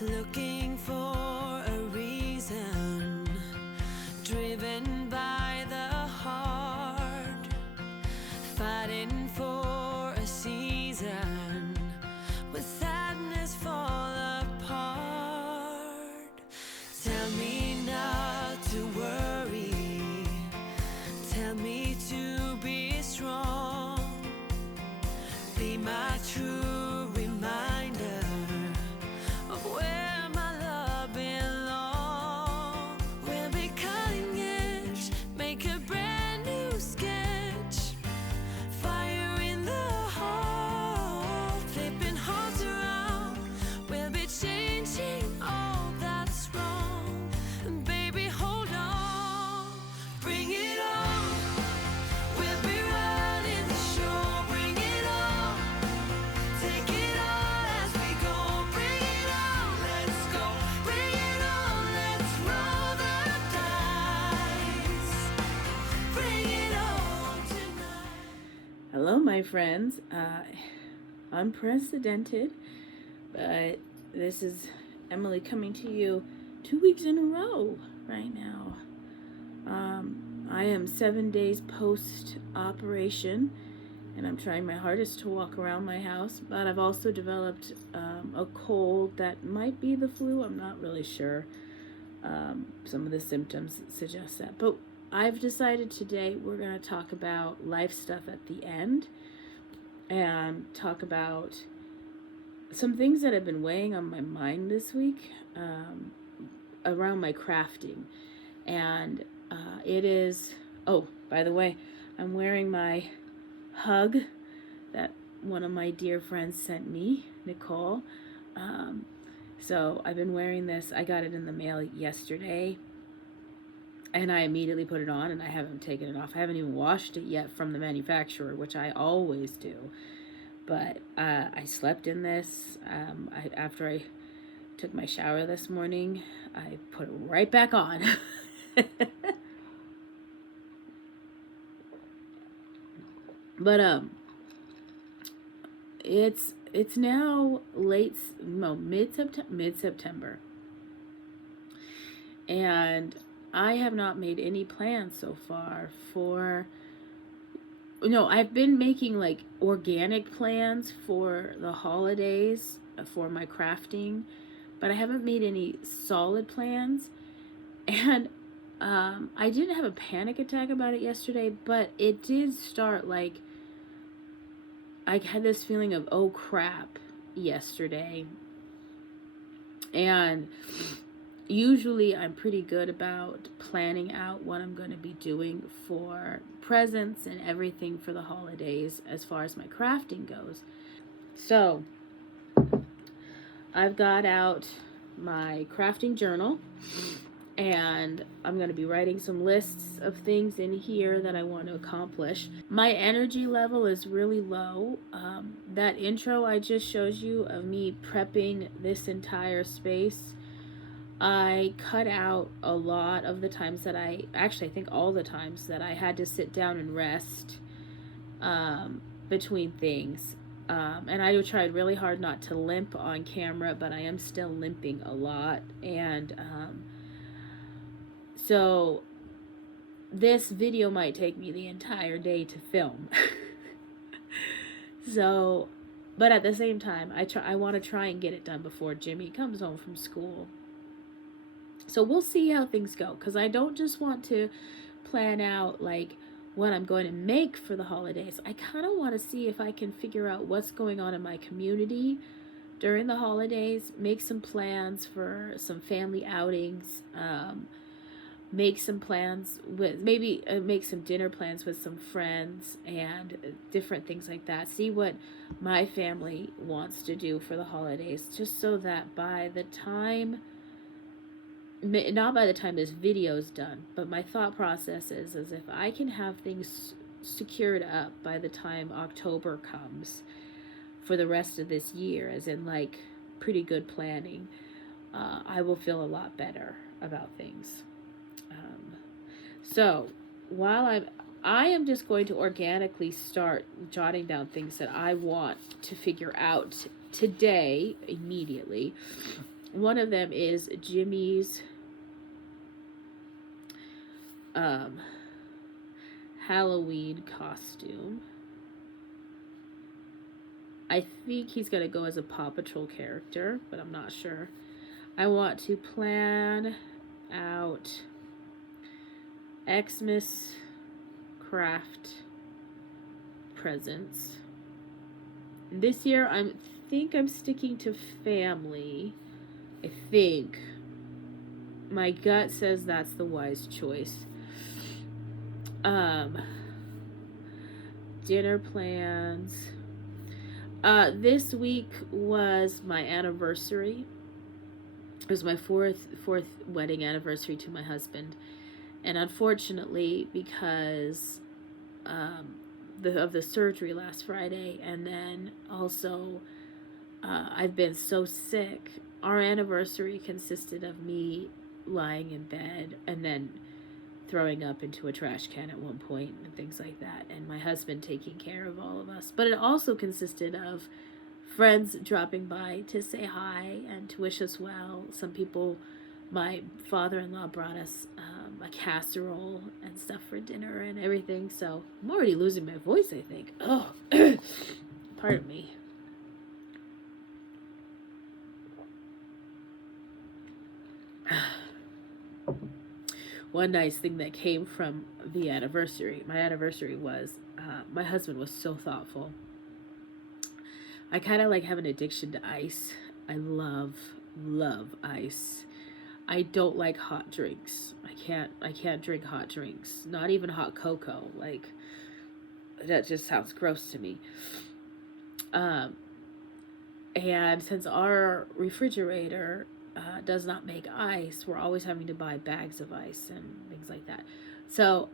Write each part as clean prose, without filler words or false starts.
looking for a reason, driven by the heart, fighting for a season, with sadness fall apart. Tell me not to worry, tell me to be strong, be my true reminder of where my love belongs. We'll be cutting edge, make a brand new sketch, fire in the heart, flipping hearts around. We'll be changing all that's wrong, and baby hold on, bring it on. We'll be running the show, bring it on, take it all as we go, bring it on, let's go, bring it on, let's roll the dice, bring it on tonight. Hello, my friends. Unprecedented, but this is Emily coming to you 2 weeks in a row right now. I am 7 days post-operation, and I'm trying my hardest to walk around my house, but I've also developed a cold that might be the flu. I'm not really sure. Some of the symptoms suggest that. But I've decided today we're going to talk about life stuff at the end and talk about some things that have been weighing on my mind this week around my crafting. And it is, oh, by the way, I'm wearing my hug that one of my dear friends sent me, Nicole. So I've been wearing this. I got it in the mail yesterday, and I immediately put it on, and I haven't taken it off. I haven't even washed it yet from the manufacturer, which I always do. But I slept in this. After I took my shower this morning, I put it right back on. But it's now mid-September, and I have not made any plans so far for. No, I've been making like organic plans for the holidays for my crafting, but I haven't made any solid plans. And I didn't have a panic attack about it yesterday, but it did start like I had this feeling of, oh crap, yesterday. And usually I'm pretty good about planning out what I'm going to be doing for presents and everything for the holidays as far as my crafting goes. So I've got out my crafting journal, and I'm going to be writing some lists of things in here that I want to accomplish. My energy level is really low. That intro I just showed you of me prepping this entire space, I cut out a lot of the times that I think all the times that I had to sit down and rest between things. And I tried really hard not to limp on camera, but I am still limping a lot. And so this video might take me the entire day to film. So, but at the same time, I want to try and get it done before Jimmy comes home from school. So we'll see how things go, because I don't just want to plan out like what I'm going to make for the holidays. I kind of want to see if I can figure out what's going on in my community during the holidays, make some plans for some family outings, make some plans with maybe make some dinner plans with some friends and different things like that. See what my family wants to do for the holidays, just so that by the time, not by the time this video is done, but my thought process is if I can have things secured up by the time October comes for the rest of this year, as in like pretty good planning, I will feel a lot better about things. So while I am just going to organically start jotting down things that I want to figure out today, immediately. One of them is Jimmy's Halloween costume. I think he's going to go as a Paw Patrol character, but I'm not sure. I want to plan out Xmas craft presents. This year I think I'm sticking to family. I think. My gut says that's the wise choice. Dinner plans. This week was my anniversary. It was my fourth wedding anniversary to my husband, and unfortunately, because of the surgery last Friday, and then also I've been so sick. Our anniversary consisted of me lying in bed and then throwing up into a trash can at one point and things like that, and my husband taking care of all of us. But it also consisted of friends dropping by to say hi and to wish us well. Some people, my father-in-law brought us a casserole and stuff for dinner and everything. So I'm already losing my voice, I think. Oh, pardon me. One nice thing that came from the anniversary, my anniversary was, my husband was so thoughtful. I kind of like have an addiction to ice. I love ice. I don't like hot drinks. I can't drink hot drinks. Not even hot cocoa. Like, that just sounds gross to me. And since our refrigerator does not make ice, we're always having to buy bags of ice and things like that. So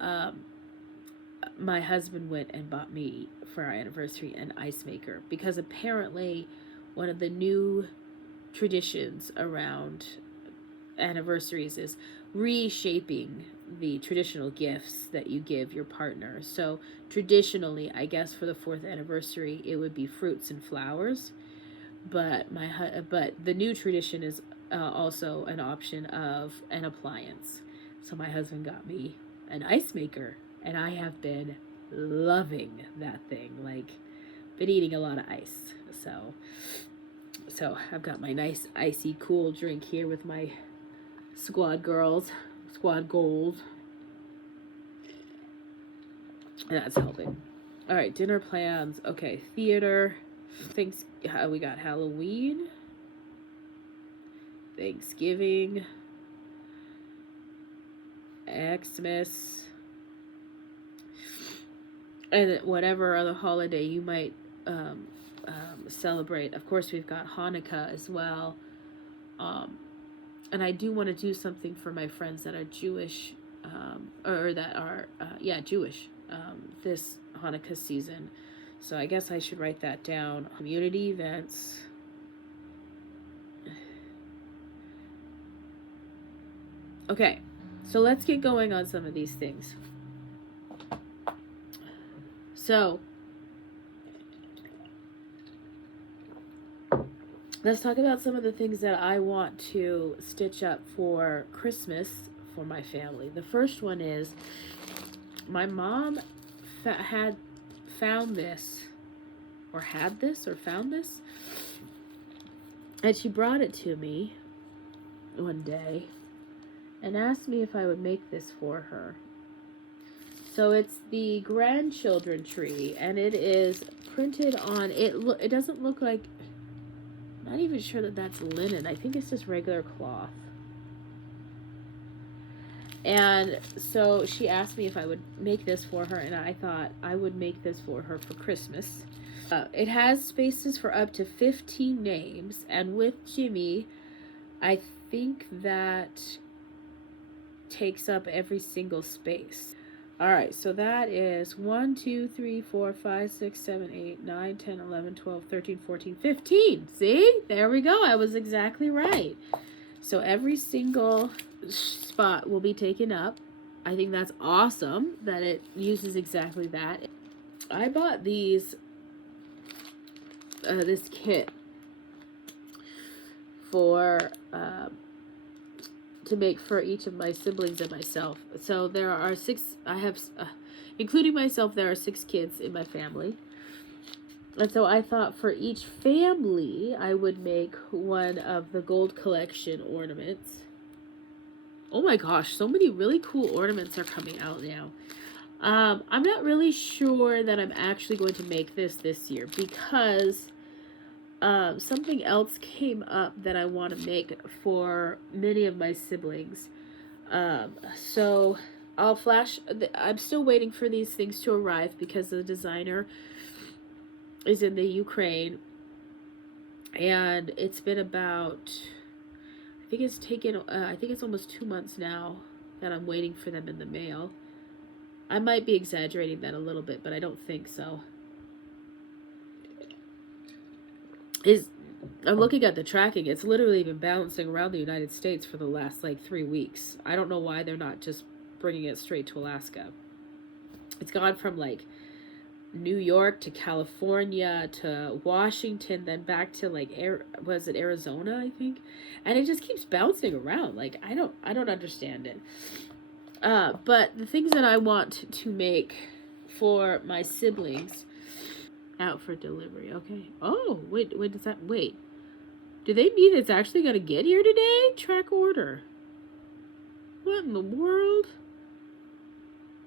my husband went and bought me for our anniversary an ice maker, because apparently one of the new traditions around anniversaries is reshaping the traditional gifts that you give your partner. So traditionally, I guess for the 4th anniversary, it would be fruits and flowers. But the new tradition is also an option of an appliance. So my husband got me an ice maker, and I have been loving that thing. Like, been eating a lot of ice. So I've got my nice icy cool drink here with my squad goals. And that's helping. All right, dinner plans. Okay, theater. We got Halloween, Thanksgiving, Xmas, and whatever other holiday you might celebrate. Of course, we've got Hanukkah as well. And I do want to do something for my friends that are Jewish, Jewish this Hanukkah season. So I guess I should write that down. Community events. Okay, so let's get going on some of these things. So let's talk about some of the things that I want to stitch up for Christmas for my family. The first one is my mom found this, and she brought it to me one day and asked me if I would make this for her. So it's the grandchildren tree, and it is printed on it. It doesn't look like, not even sure that that's linen. I think it's just regular cloth. And so she asked me if I would make this for her, and I thought I would make this for her for Christmas. It has spaces for up to 15 names, and with Jimmy, I think that takes up every single space. All right, so that is 1, 2, 3, 4, 5, 6, 7, 8, 9, 10, 11, 12, 13, 14, 15. See? There we go. I was exactly right. So every single spot will be taken up. I think that's awesome that it uses exactly that. I bought this kit for to make for each of my siblings and myself. So there are 6. I have, including myself, there are 6 kids in my family. And so I thought for each family, I would make one of the gold collection ornaments. Oh my gosh, so many really cool ornaments are coming out now. I'm not really sure that I'm actually going to make this year because something else came up that I want to make for many of my siblings. So I'll flash. I'm still waiting for these things to arrive because the designer is in the Ukraine, and it's been about, I think it's taken, I think it's almost 2 months now that I'm waiting for them in the mail. I might be exaggerating that a little bit, but I don't think so. I'm looking at the tracking. It's literally been bouncing around the United States for the last like 3 weeks. I don't know why they're not just bringing it straight to Alaska. It's gone from like New York to California to Washington, then back to like was it Arizona, I think, and it just keeps bouncing around. Like I don't understand it. But the things that I want to make for my siblings out for delivery. Okay. Oh wait, does that wait? Do they mean it's actually gonna get here today? Track order. What in the world?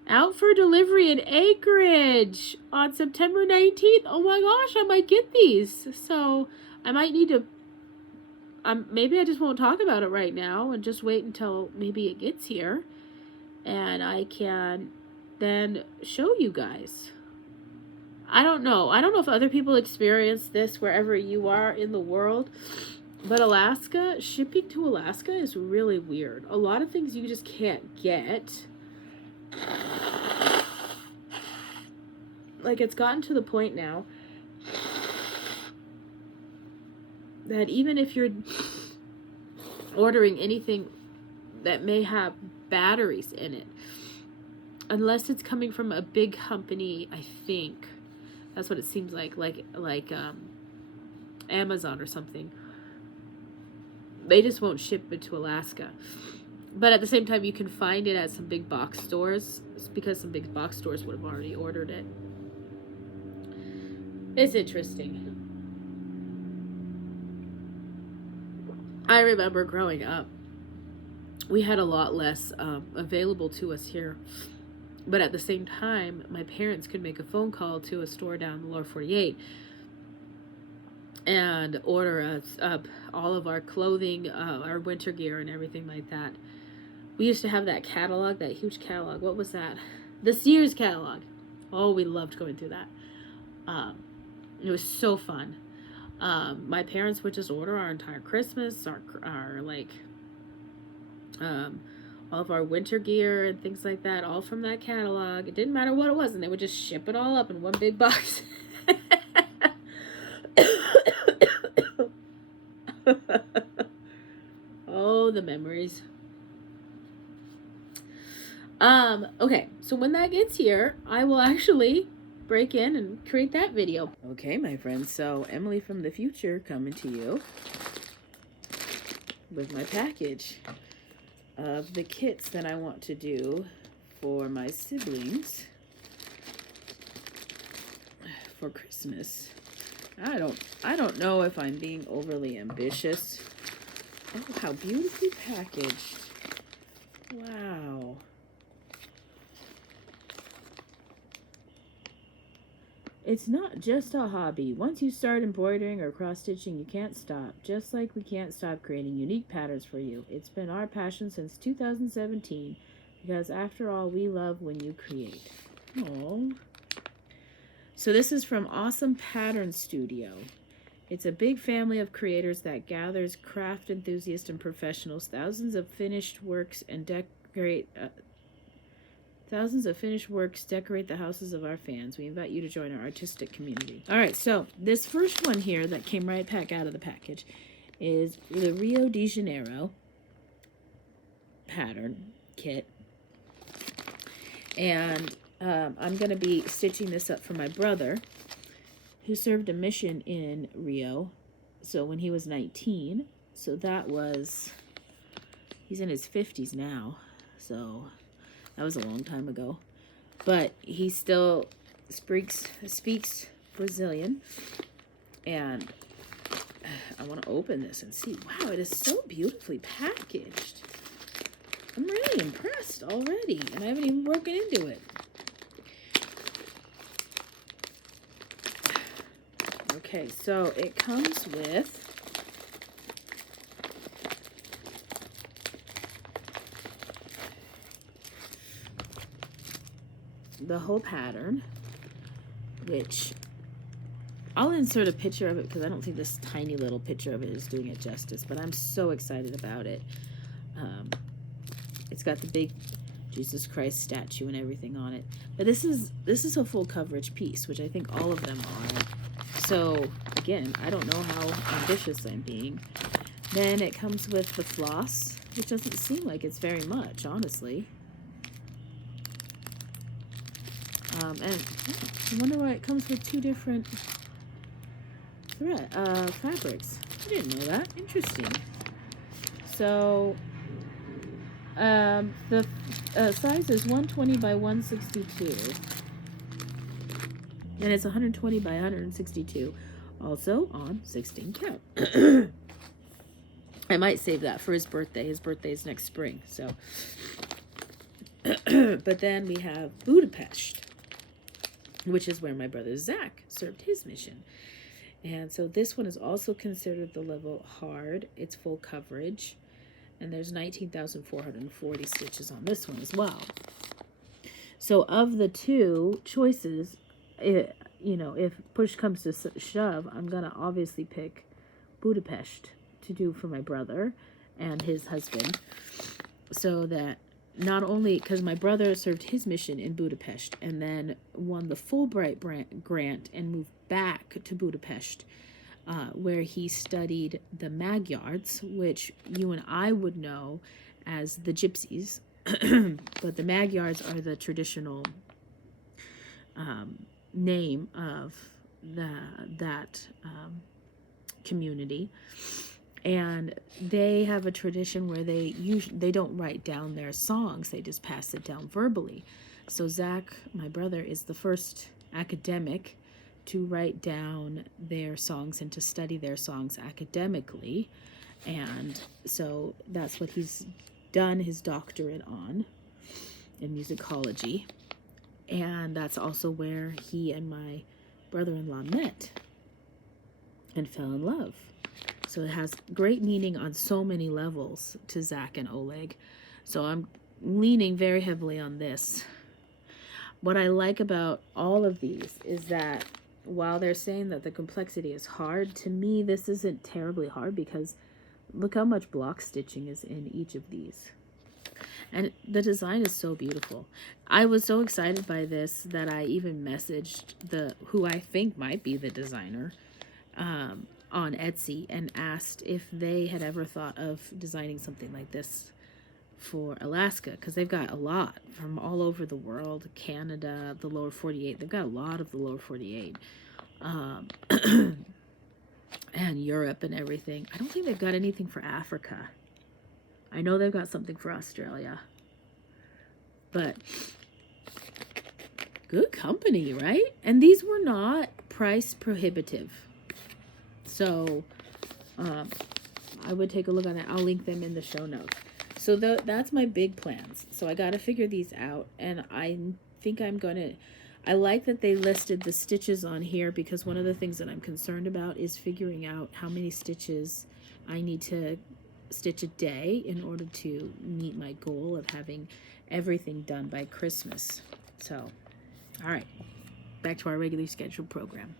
Out for delivery in Anchorage on September 19th. Oh my gosh, I might get these. So I might need to, maybe I just won't talk about it right now and just wait until maybe it gets here. And I can then show you guys. I don't know. I don't know if other people experience this wherever you are in the world. But Alaska, shipping to Alaska is really weird. A lot of things you just can't get. Like, it's gotten to the point now that even if you're ordering anything that may have batteries in it, unless it's coming from a big company, I think that's what it seems like Amazon or something, they just won't ship it to Alaska. But at the same time, you can find it at some big box stores. It's because some big box stores would have already ordered it. It's interesting. I remember growing up, we had a lot less available to us here. But at the same time, my parents could make a phone call to a store down the lower 48 and order us up all of our clothing, our winter gear and everything like that. We used to have that catalog, that huge catalog. What was that? The Sears catalog. Oh, we loved going through that. It was so fun. My parents would just order our entire Christmas, our like, all of our winter gear and things like that, all from that catalog. It didn't matter what it was, and they would just ship it all up in one big box. Oh, the memories. Okay, so when that gets here, I will actually break in and create that video. Okay, my friends, so Emily from the future coming to you with my package of the kits that I want to do for my siblings for Christmas. I don't know if I'm being overly ambitious. Oh, how beautifully packaged. Wow. It's not just a hobby. Once you start embroidering or cross-stitching, you can't stop. Just like we can't stop creating unique patterns for you. It's been our passion since 2017, because after all, we love when you create. Oh. So this is from Awesome Pattern Studio. It's a big family of creators that gathers craft enthusiasts and professionals. Thousands of finished works decorate the houses of our fans. We invite you to join our artistic community. All right, so this first one here that came right back out of the package is the Rio de Janeiro pattern kit. And I'm going to be stitching this up for my brother, who served a mission in Rio. So when he was 19, So that was, he's in his 50s now, so that was a long time ago. But he still speaks Brazilian, and I want to open this and see. Wow, it is so beautifully packaged. I'm really impressed already, and I haven't even broken into it. Okay, so it comes with the whole pattern, which I'll insert a picture of it because I don't think this tiny little picture of it is doing it justice, but I'm so excited about it. It's got the big Jesus Christ statue and everything on it. But this is a full coverage piece, which I think all of them are. So again, I don't know how ambitious I'm being. Then it comes with the floss, which doesn't seem like it's very much, honestly. And I wonder why it comes with two different fabrics. I didn't know that. Interesting. So the size is 120 by 162, and it's 120 by 162, also on 16 count. I might save that for his birthday. His birthday is next spring, so. But then we have Budapest, which is where my brother Zach served his mission. And so this one is also considered the level hard. It's full coverage. And there's 19,440 stitches on this one as well. So of the two choices, if push comes to shove, I'm going to obviously pick Budapest to do for my brother and his husband. So that not only, because my brother served his mission in Budapest and then won the Fulbright grant and moved back to Budapest, where he studied the Magyars, which you and I would know as the Gypsies. But the Magyars are the traditional name of that community. And they have a tradition where they don't write down their songs, they just pass it down verbally. So Zach, my brother, is the first academic to write down their songs and to study their songs academically. And so that's what he's done his doctorate on, in musicology. And that's also where he and my brother-in-law met and fell in love. So it has great meaning on so many levels to Zach and Oleg. So I'm leaning very heavily on this. What I like about all of these is that while they're saying that the complexity is hard, to me this isn't terribly hard, because look how much block stitching is in each of these. And the design is so beautiful. I was so excited by this that I even messaged who I think might be the designer on Etsy and asked if they had ever thought of designing something like this for Alaska, because they've got a lot from all over the world, Canada, the lower 48. They've got a lot of the lower 48, and Europe and everything. I don't think they've got anything for Africa. I know they've got something for Australia, but good company, right? And these were not price prohibitive. So I would take a look on that. I'll link them in the show notes. So that's my big plans. So I got to figure these out. And I think I like that they listed the stitches on here, because one of the things that I'm concerned about is figuring out how many stitches I need to stitch a day in order to meet my goal of having everything done by Christmas. So, all right, back to our regularly scheduled program.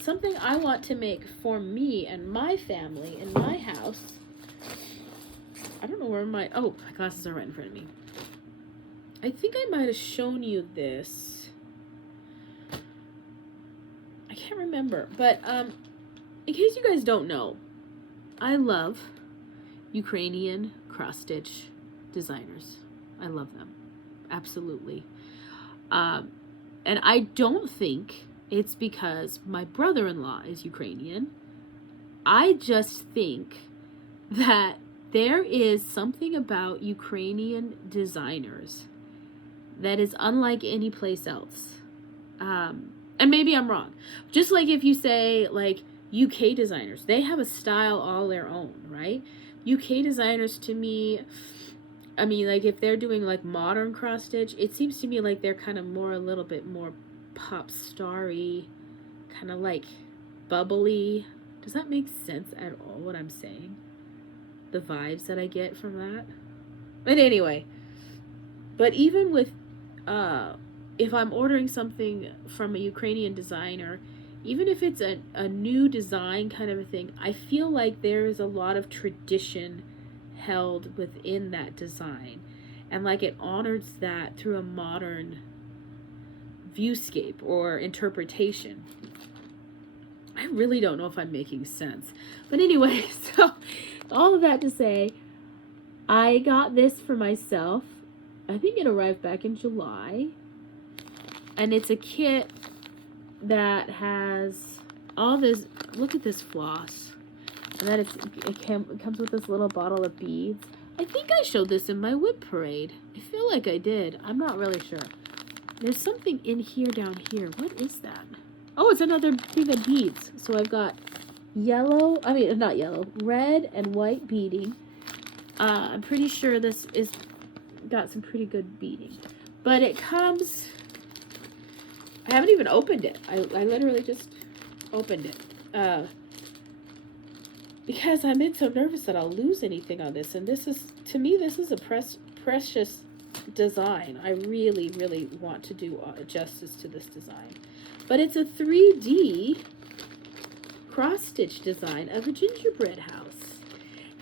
Something I want to make for me and my family in my house. I don't know where my glasses are right in front of me. I think I might have shown you this. I can't remember, but in case you guys don't know, I love Ukrainian cross-stitch designers. I love them, absolutely. And I don't think it's because my brother-in-law is Ukrainian. I just think that there is something about Ukrainian designers that is unlike any place else. And maybe I'm wrong. Just like if you say like UK designers, they have a style all their own, right? UK designers to me, I mean, like if they're doing like modern cross stitch, it seems to me like they're kind of more, a little bit more pop starry, kind of like bubbly. Does that make sense at all what I'm saying? The vibes that I get from that? But anyway, but even with if I'm ordering something from a Ukrainian designer, even if it's a new design kind of a thing, I feel like there is a lot of tradition held within that design. And like it honors that through a modern viewscape or interpretation. I really don't know if I'm making sense. But anyway, so all of that to say, I got this for myself. I think it arrived back in July. And it's a kit that has all this. Look at this floss. And then it comes with this little bottle of beads. I think I showed this in my whip parade. I feel like I did. I'm not really sure. There's something in here down here. What is that? Oh, it's another thing of beads. So I've got yellow, I mean, not yellow, red and white beading. I'm pretty sure this is got some pretty good beading. But it comes, I haven't even opened it. I literally just opened it. Because I'm so nervous that I'll lose anything on this. And this is, to me, this is a precious design. I really, really want to do justice to this design. But it's a 3D cross-stitch design of a gingerbread house.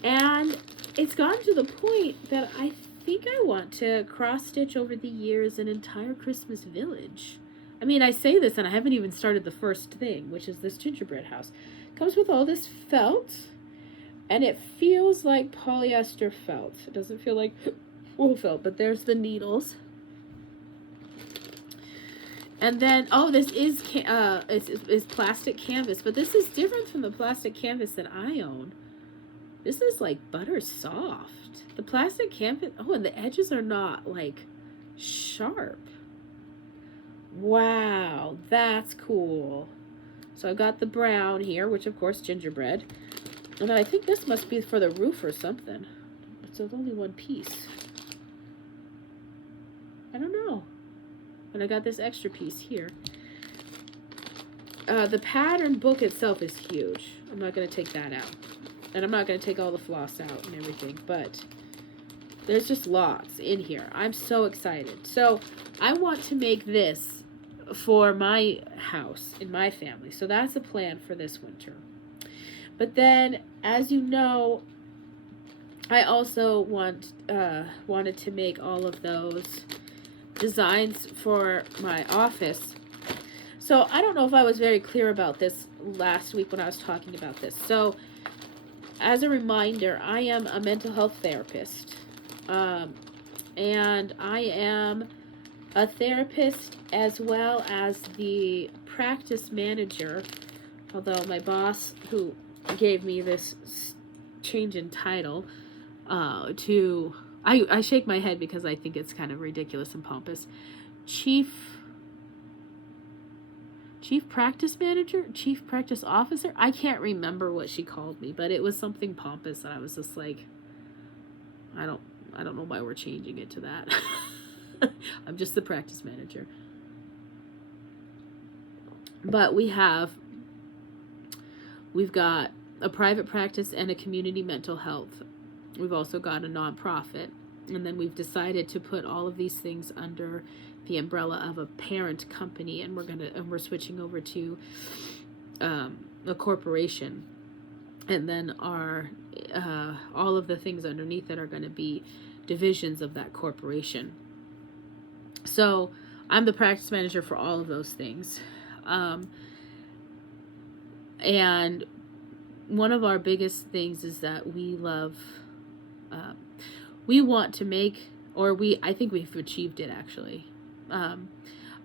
And it's gotten to the point that I think I want to cross-stitch over the years an entire Christmas village. I mean, I say this and I haven't even started the first thing, which is this gingerbread house. It comes with all this felt, and it feels like polyester felt. It doesn't feel like wool felt, but there's the needles. And then, oh, this is plastic canvas, but this is different from the plastic canvas that I own. This is like butter soft. The plastic canvas, oh, and the edges are not like sharp. Wow, that's cool. So I've got the brown here, which of course gingerbread. And then I think this must be for the roof or something. So it's only one piece. I don't know. And I got this extra piece here. The pattern book itself is huge. I'm not going to take that out. And I'm not going to take all the floss out and everything. But there's just lots in here. I'm so excited. So I want to make this for my house in my family. So that's a plan for this winter. But then, as you know, I also wanted to make all of those designs for my office. So I don't know if I was very clear about this last week when I was talking about this. So as a reminder, I am a mental health therapist. And I am a therapist as well as the practice manager, although my boss, who gave me this change in title, I shake my head because I think it's kind of ridiculous and pompous. Chief practice manager, chief practice officer. I can't remember what she called me, but it was something pompous, and I was just like, I don't know why we're changing it to that. I'm just the practice manager. But we've got a private practice and a community mental health. We've also got a nonprofit. And then we've decided to put all of these things under the umbrella of a parent company, and we're switching over to a corporation. And then our all of the things underneath it are going to be divisions of that corporation. So I'm the practice manager for all of those things. And one of our biggest things is that we want to make, I think we've achieved it actually, an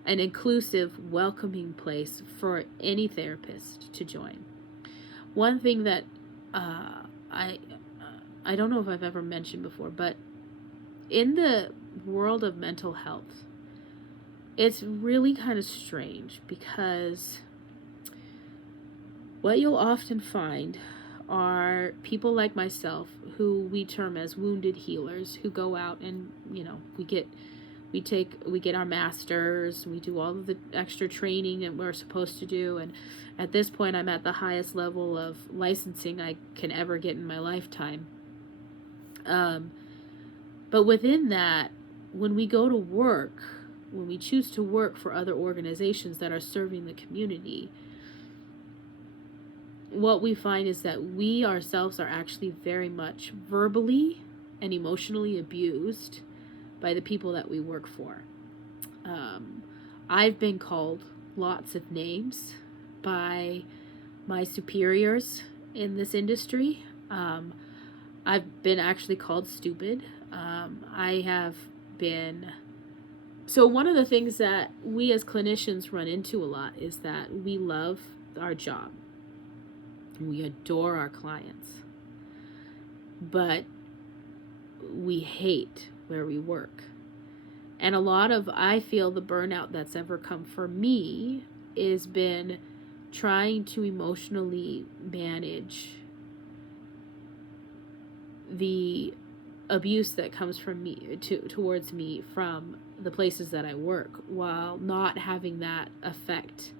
inclusive, welcoming place for any therapist to join. One thing that I don't know if I've ever mentioned before, but in the world of mental health, it's really kind of strange because what you'll often find are people like myself who we term as wounded healers who go out and, we get our masters, we do all of the extra training that we're supposed to do, and at this point I'm at the highest level of licensing I can ever get in my lifetime. But within that, when we go to work, when we choose to work for other organizations that are serving the community, what we find is that we ourselves are actually very much verbally and emotionally abused by the people that we work for. I've been called lots of names by my superiors in this industry. I've been actually called stupid. I have been... So one of the things that we as clinicians run into a lot is that we love our job. We adore our clients. But we hate where we work. And a lot of, I feel, the burnout that's ever come for me has been trying to emotionally manage the abuse that comes from me towards me from the places that I work, while not having that affect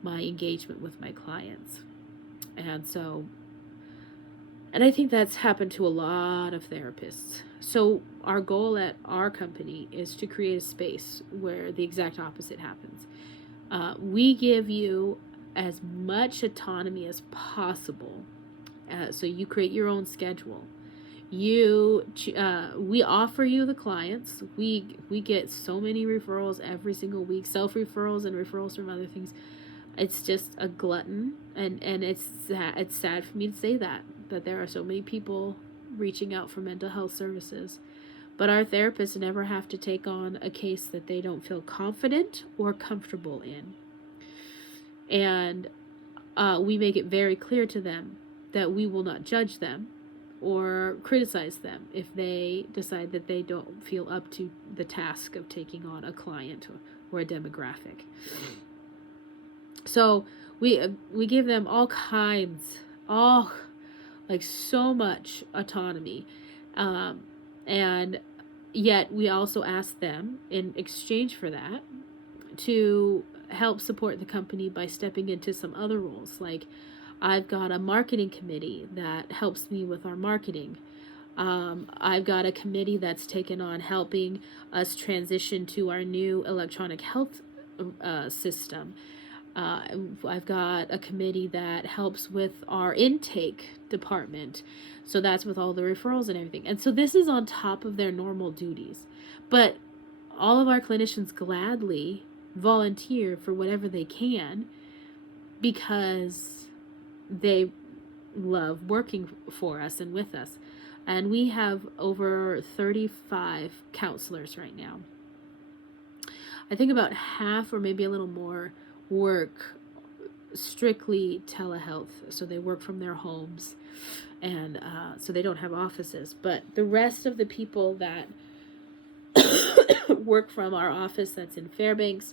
my engagement with my clients. And I think that's happened to a lot of therapists. So our goal at our company is to create a space where the exact opposite happens. We give you as much autonomy as possible, so you create your own schedule. We offer you the clients. We get so many referrals every single week, self-referrals and referrals from other things. It's just a glutton, and it's sad for me to say that there are so many people reaching out for mental health services. But our therapists never have to take on a case that they don't feel confident or comfortable in. And we make it very clear to them that we will not judge them or criticize them if they decide that they don't feel up to the task of taking on a client or a demographic. So we give them all kinds, so much autonomy. And yet we also ask them, in exchange for that, to help support the company by stepping into some other roles. Like, I've got a marketing committee that helps me with our marketing. I've got a committee that's taken on helping us transition to our new electronic health system. I've got a committee that helps with our intake department. So that's with all the referrals and everything. And so this is on top of their normal duties. But all of our clinicians gladly volunteer for whatever they can because they love working for us and with us. And we have over 35 counselors right now. I think about half or maybe a little more work strictly telehealth, so they work from their homes, and so they don't have offices. But the rest of the people that work from our office that's in Fairbanks,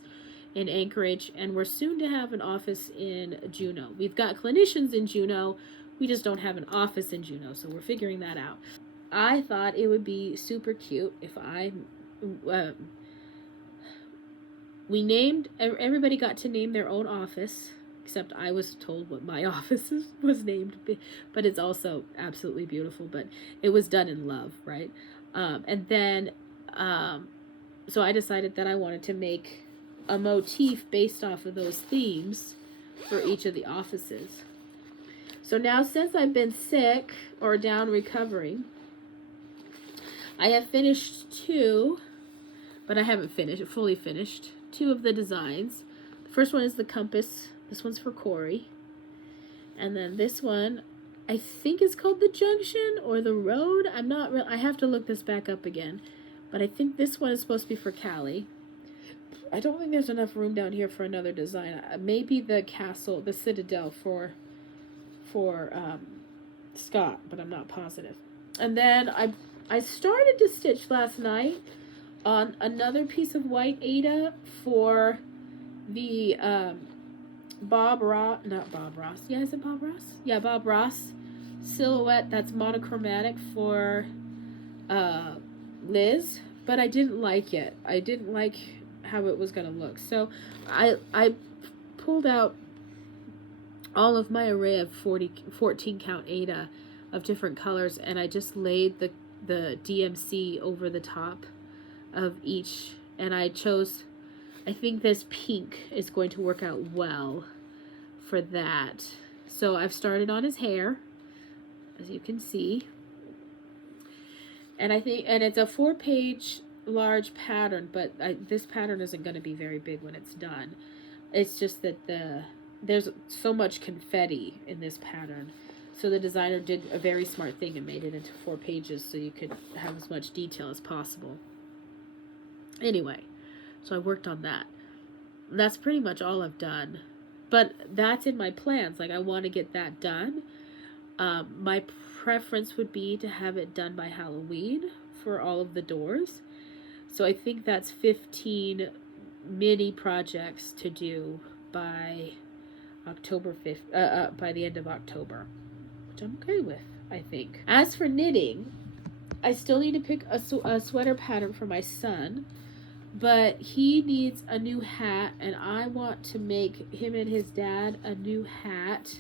in Anchorage, and we're soon to have an office in Juneau. We've got clinicians in Juneau, we just don't have an office in Juneau, so we're figuring that out. I thought it would be super cute if everybody got to name their own office, except I was told what my office was named, but it's also absolutely beautiful, but it was done in love, right? And then, so I decided that I wanted to make a motif based off of those themes for each of the offices. So now, since I've been sick or down recovering, I have finished two, but I haven't fully finished two of the designs. The first one is the compass. This one's for Corey. And then this one, I think it's called the junction or the road. I'm not real. I have to look this back up again. But I think this one is supposed to be for Callie. I don't think there's enough room down here for another design. Maybe the castle, the citadel for Scott, but I'm not positive. And then I started to stitch last night on another piece of white Aida for the Bob Ross, not Bob Ross. Yeah, is it Bob Ross? Yeah, Bob Ross silhouette that's monochromatic for Liz, but I didn't like it. I didn't like how it was going to look. So I pulled out all of my array of 14 count Aida of different colors, and I just laid the DMC over the top of each, and I chose, I think this pink is going to work out well for that. So I've started on his hair, as you can see, and I think, and it's a 4-page large pattern, but this pattern isn't going to be very big when it's done. It's just that there's so much confetti in this pattern. So the designer did a very smart thing and made it into 4 pages so you could have as much detail as possible. Anyway, so I worked on that. That's pretty much all I've done. But that's in my plans. Like, I want to get that done. My preference would be to have it done by Halloween for all of the doors. So I think that's 15 mini projects to do by October 5th, by the end of October, which I'm okay with, I think. As for knitting, I still need to pick a sweater pattern for my son, but he needs a new hat, and I want to make him and his dad a new hat.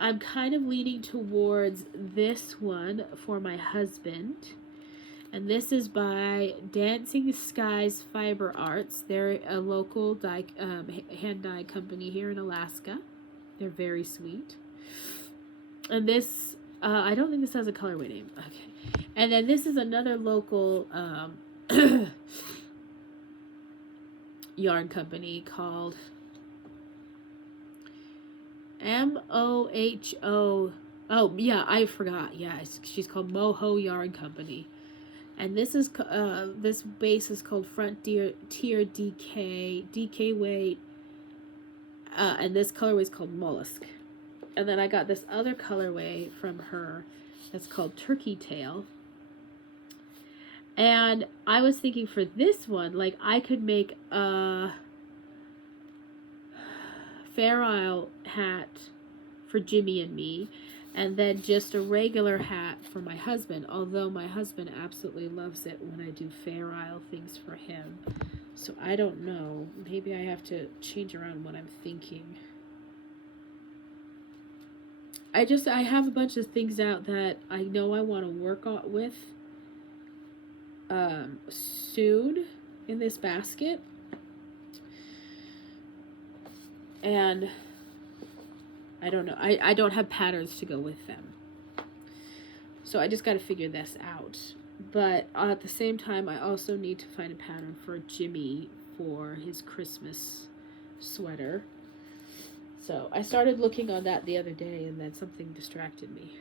I'm kind of leaning towards this one for my husband. And this is by Dancing Skies Fiber Arts. They're a local hand dye company here in Alaska. They're very sweet. And this, I don't think this has a colorway name. Okay. And then this is another local yarn company called MOHO. Oh, yeah, I forgot. Yeah, she's called Moho Yarn Company. And this is this base is called Frontier DK weight, and this colorway is called Mollusk. And then I got this other colorway from her that's called Turkey Tail. And I was thinking for this one, like, I could make a Fair Isle hat for Jimmy and me, and then just a regular hat for my husband, although my husband absolutely loves it when I do Fair Isle things for him. So I don't know. Maybe I have to change around what I'm thinking. I have a bunch of things out that I know I want to work on with soon in this basket. And I don't know. I don't have patterns to go with them. So I just got to figure this out. But at the same time, I also need to find a pattern for Jimmy for his Christmas sweater. So I started looking on that the other day, and then something distracted me.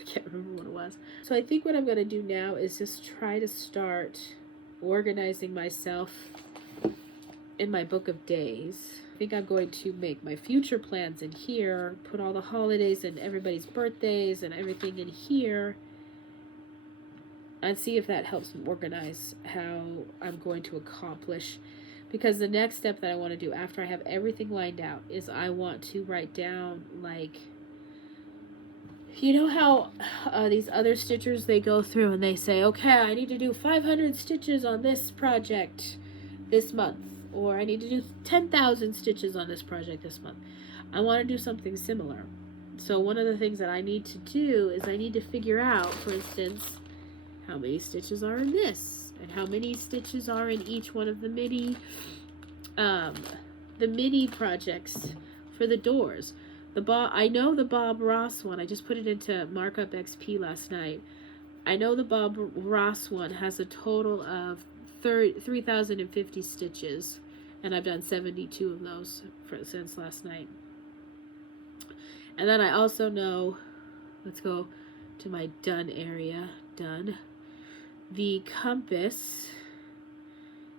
I can't remember what it was. So I think what I'm going to do now is just try to start organizing myself in my book of days. I think I'm going to make my future plans in here, put all the holidays and everybody's birthdays and everything in here, and see if that helps me organize how I'm going to accomplish. Because the next step that I want to do after I have everything lined out is I want to write down, like, you know how these other stitchers, they go through and they say, okay, I need to do 500 stitches on this project this month, or I need to do 10,000 stitches on this project this month. I want to do something similar. So one of the things that I need to do is I need to figure out, for instance, how many stitches are in this, and how many stitches are in each one of the mini projects for the doors. I know the Bob Ross one, I just put it into Markup XP last night. I know the Bob Ross one has a total of 3,050 stitches, and I've done 72 of those since last night. And then I also know, let's go to my done area, done. The compass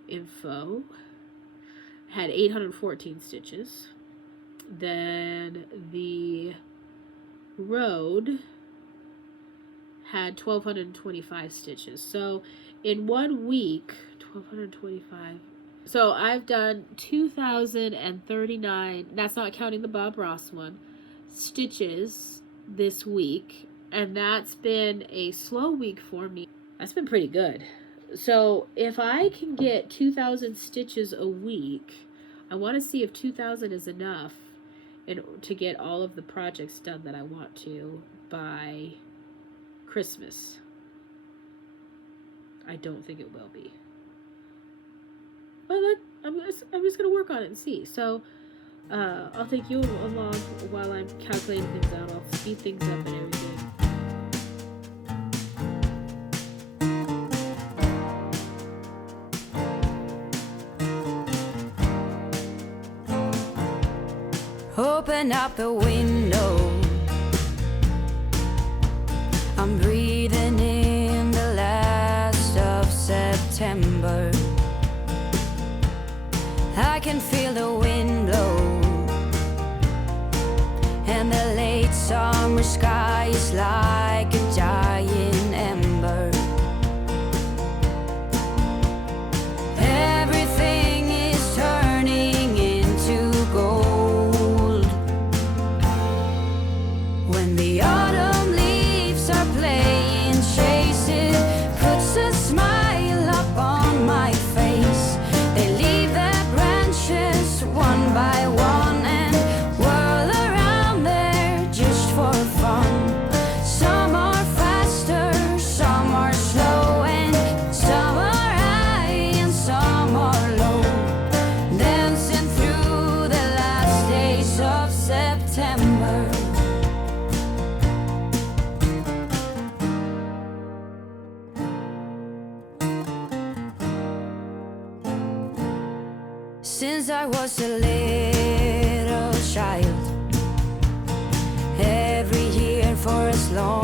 info had 814 stitches. Then the road had 1,225 stitches. So in 1 week, 1,225. So I've done 2,039, that's not counting the Bob Ross one, stitches this week. And that's been a slow week for me. That's been pretty good. So if I can get 2,000 stitches a week, I want to see if 2,000 is enough to get all of the projects done that I want to by Christmas. I don't think it will be. But I'm just going to work on it and see. So I'll take you along while I'm calculating things out. I'll speed things up and everything. Open up the window. I'm breathing in the last of September. I can feel the wind blow, and the late summer sky is like a giant ember. Everything is turning into gold. When the autumn leaves are playing chase, it puts a smile up on my face. They leave their branches one by one and whirl around there just for fun. Some are faster, some are slow, and some are high and some are low, dancing through the last days of September. Since I was a little child, every year for as long